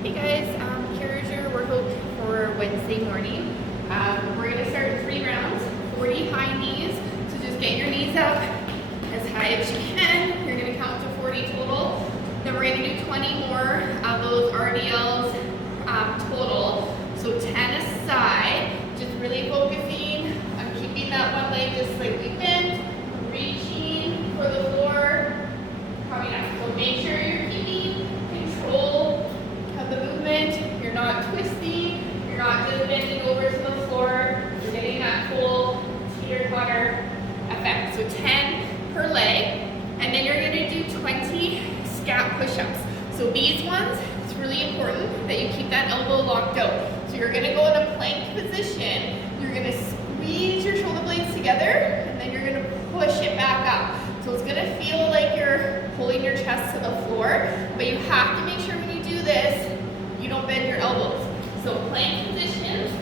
Hey guys, here's your workout for Wednesday morning. We're going to start in 3 rounds, 40 high knees. So just get your knees up as high as you can. You're going to count to 40 total. Then we're going to do 20 more of those RDLs total. So 10 aside, just really focusing on keeping that one leg just slightly bent, reaching for the floor, coming up. So make sure you're keeping control of the movement. You're not twisting, you're not just bending over to the floor. You're getting that full teeter-totter effect. So 10 per leg, and then you're going to do 20 scap push-ups. So these ones, it's really important that you keep that elbow locked out. So you're going to go in a plank position. You're going to squeeze your shoulder blades together, and then you're going to push it back up. So it's going to feel like you're pulling your chest to the floor, but you have to make sure when you do this, you don't bend your elbows. So plank position,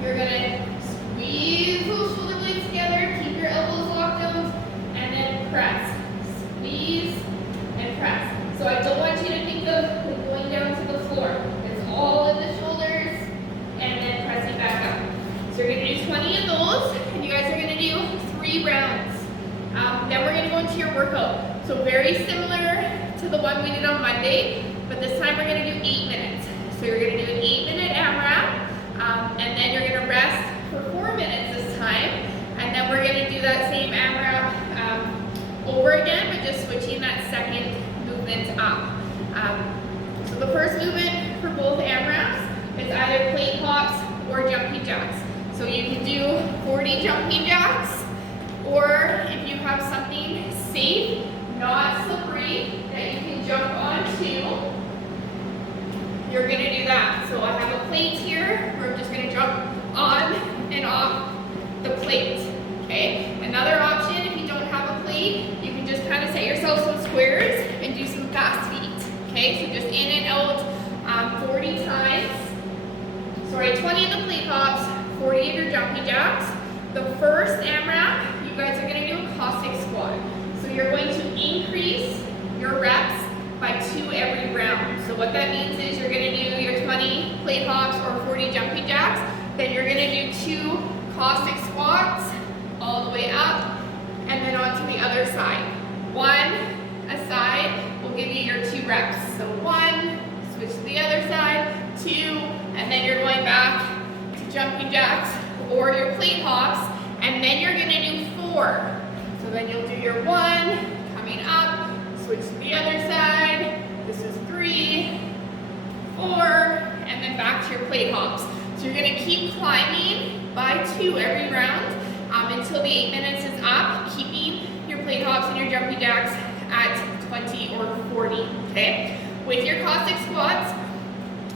you're going to squeeze those shoulder blades together, keep your elbows locked out, and then press. Squeeze and press. So I don't want you to think of going down to the floor. It's all in the shoulders and then pressing back up. So you're going to do 20 of those, and you guys are going to do 3 rounds. Then we're going to go into your workout. So very similar to the one we did on Monday, but this time we're going to do 8 minutes. So you're going to do an 8-minute AMRAP, and then you're going to rest for 4 minutes this time, and then we're going to do that same AMRAP over again, but just switching that second movement up. So the first movement for both AMRAPs is either plate hops or jumping jacks. So you can do 40 jumping jacks, or if you have something safe, not slippery, that you can jump onto, you're going to do that. So I have a plate here, where I'm just going to jump on and off the plate. Okay. Another option, if you don't have a plate, you can just kind of set yourself some squares and do some fast feet. Okay, so just in and out 40 times. Sorry, 20 of the plate hops, 40 of your jumping jacks. The first AMRAP, you guys are going to do a Cossack squat. So you're going to increase your reps by 2 every round. So what that means is you're going to do your 20 plate hops or 40 jumping jacks. Then you're going to do 2 Cossack squats all the way up, and then onto the other side. 1 aside will give you your 2 reps. So 1, switch to the other side, 2, and then you're going back to jumping jacks or your plate hops, and then you're going to do 4. So then you'll do your 1, coming up, switch to the other side, this is 3, 4, and then back to your plate hops. So you're going to keep climbing by 2 every round until the 8 minutes is up, keeping your plate hops and your jumping jacks at 20 or 40, okay? With your Cossack squats,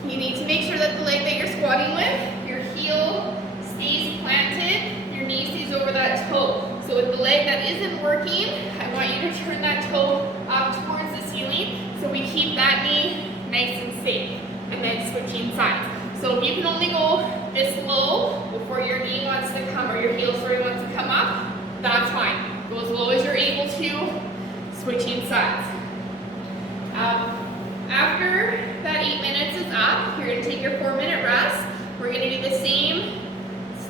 you need to make sure that the leg that you're squatting with, your heel stays planted, your knee stays over that toe. So with the leg that isn't working, I want you to turn that toe up towards the ceiling so we keep that knee nice and safe. And then switching sides. So if you can only go this low before your knee wants to come, or your heel wants to come up, that's fine. Go as low as you're able to, switching sides. After that 8 minutes is up, you're going to take your 4-minute rest. We're going to do the same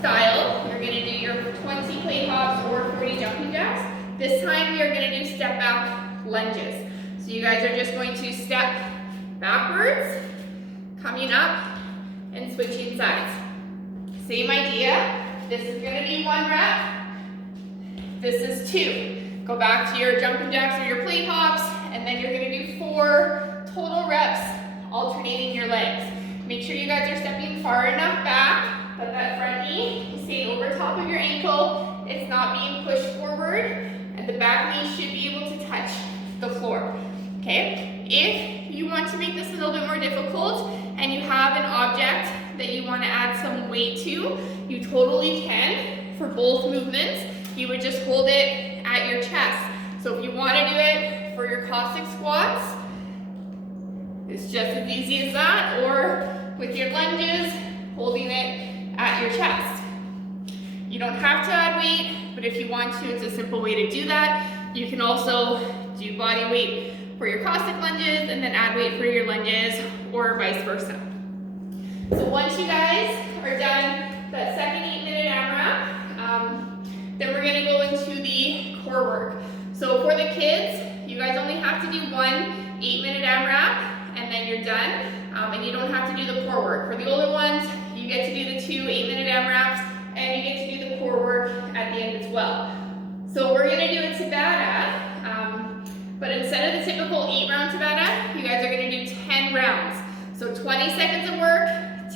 style. You're going to do your 20 plate hops or 40 jumping jacks. This time we are going to do step back lunges. So you guys are just going to step backwards, coming up, and switching sides. Same idea. This is going to be 1 rep. This is 2. Go back to your jumping jacks or your plate hops, and then you're going to do 4 total reps, alternating your legs. Make sure you guys are stepping far enough back that that front knee is staying over top of your ankle. It's not being pushed forward, and the back knee should be able to touch the floor. Okay? If you want to make this a little bit more difficult and you have an object that you want to add some weight to, you totally can. For both movements, you would just hold it at your chest. So if you want to do it for your Cossack squats, it's just as easy as that, or with your lunges, holding it at your chest. You don't have to add weight, but if you want to, it's a simple way to do that. You can also do body weight for your Cossack lunges and then add weight for your lunges, or vice versa. So once you guys are done that second 8-minute AMRAP, then we're gonna go into the core work. So for the kids, you guys only have to do one 8-minute AMRAP and then you're done. And you don't have to do the core work. For the older ones, you get to do the 2 8-minute AMRAPs and you get to do the core work at the end as well. So we're gonna do a Tabata, but instead of the typical 8-round Tabata, you guys are gonna do 10 rounds. So 20 seconds of work,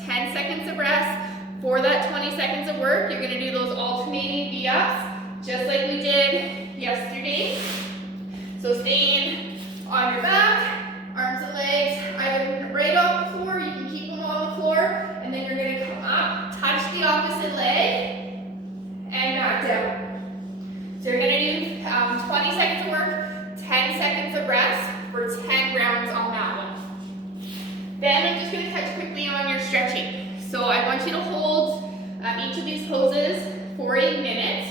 10 seconds of rest. For that 20 seconds of work, you're gonna do those alternating V-ups, just like we did yesterday. So staying on your back, arms and legs, either right off the floor, you can keep them on the floor, and then you're gonna come up, touch the opposite leg, and back down. So you're gonna do 20 seconds of work, 10 seconds of rest for 10 rounds on that one. Then I'm just gonna touch quickly on your stretching. So I want you to hold each of these poses for a minute.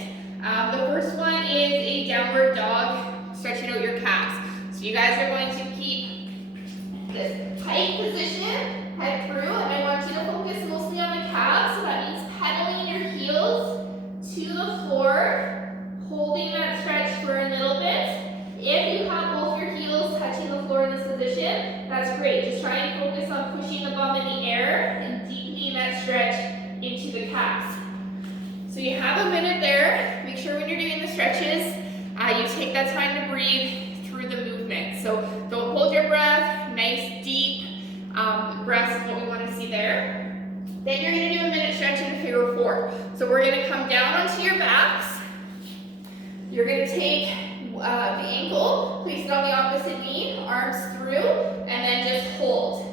The first one is a downward dog, stretching out your calves. So you guys are going to keep this tight position, head through, and I want you to focus mostly on the calves. So that means pedaling your heels to the floor, holding that stretch for a little bit. If you have both your heels touching the floor in this position, that's great. Just try and focus on pushing the bum in the air and deepening that stretch into the calves. So you have a minute there. Make sure when you're doing the stretches, you take that time to breathe through the movement. So don't hold your breath. Nice deep breath is what we want to see there. Then you're going to do a minute stretch in figure 4. So we're going to come down onto your backs. You're going to take the ankle, place it on the opposite knee, arms through, and then just hold.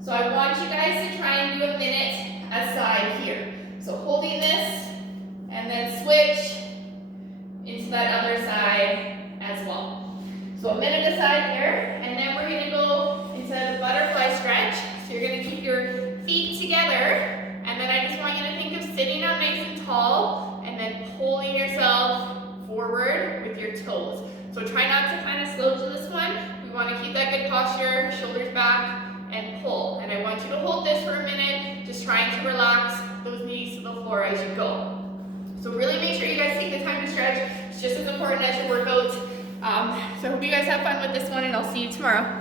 So I want you guys to try and do a minute aside here. So holding this, and then switch into that other side as well. So a minute aside there, and then we're gonna go into the butterfly stretch. So you're gonna keep your feet together, and then I just want you to think of sitting up nice and tall, and then pulling yourself forward with your toes. So try not to kind of slouch to this one. We want to keep that good posture, shoulders back, and pull. And I want you to hold this for a minute, just trying to relax those knees to the floor as you go. So really make sure you guys take the time to stretch. It's just as important as your workout. So I hope you guys have fun with this one, and I'll see you tomorrow.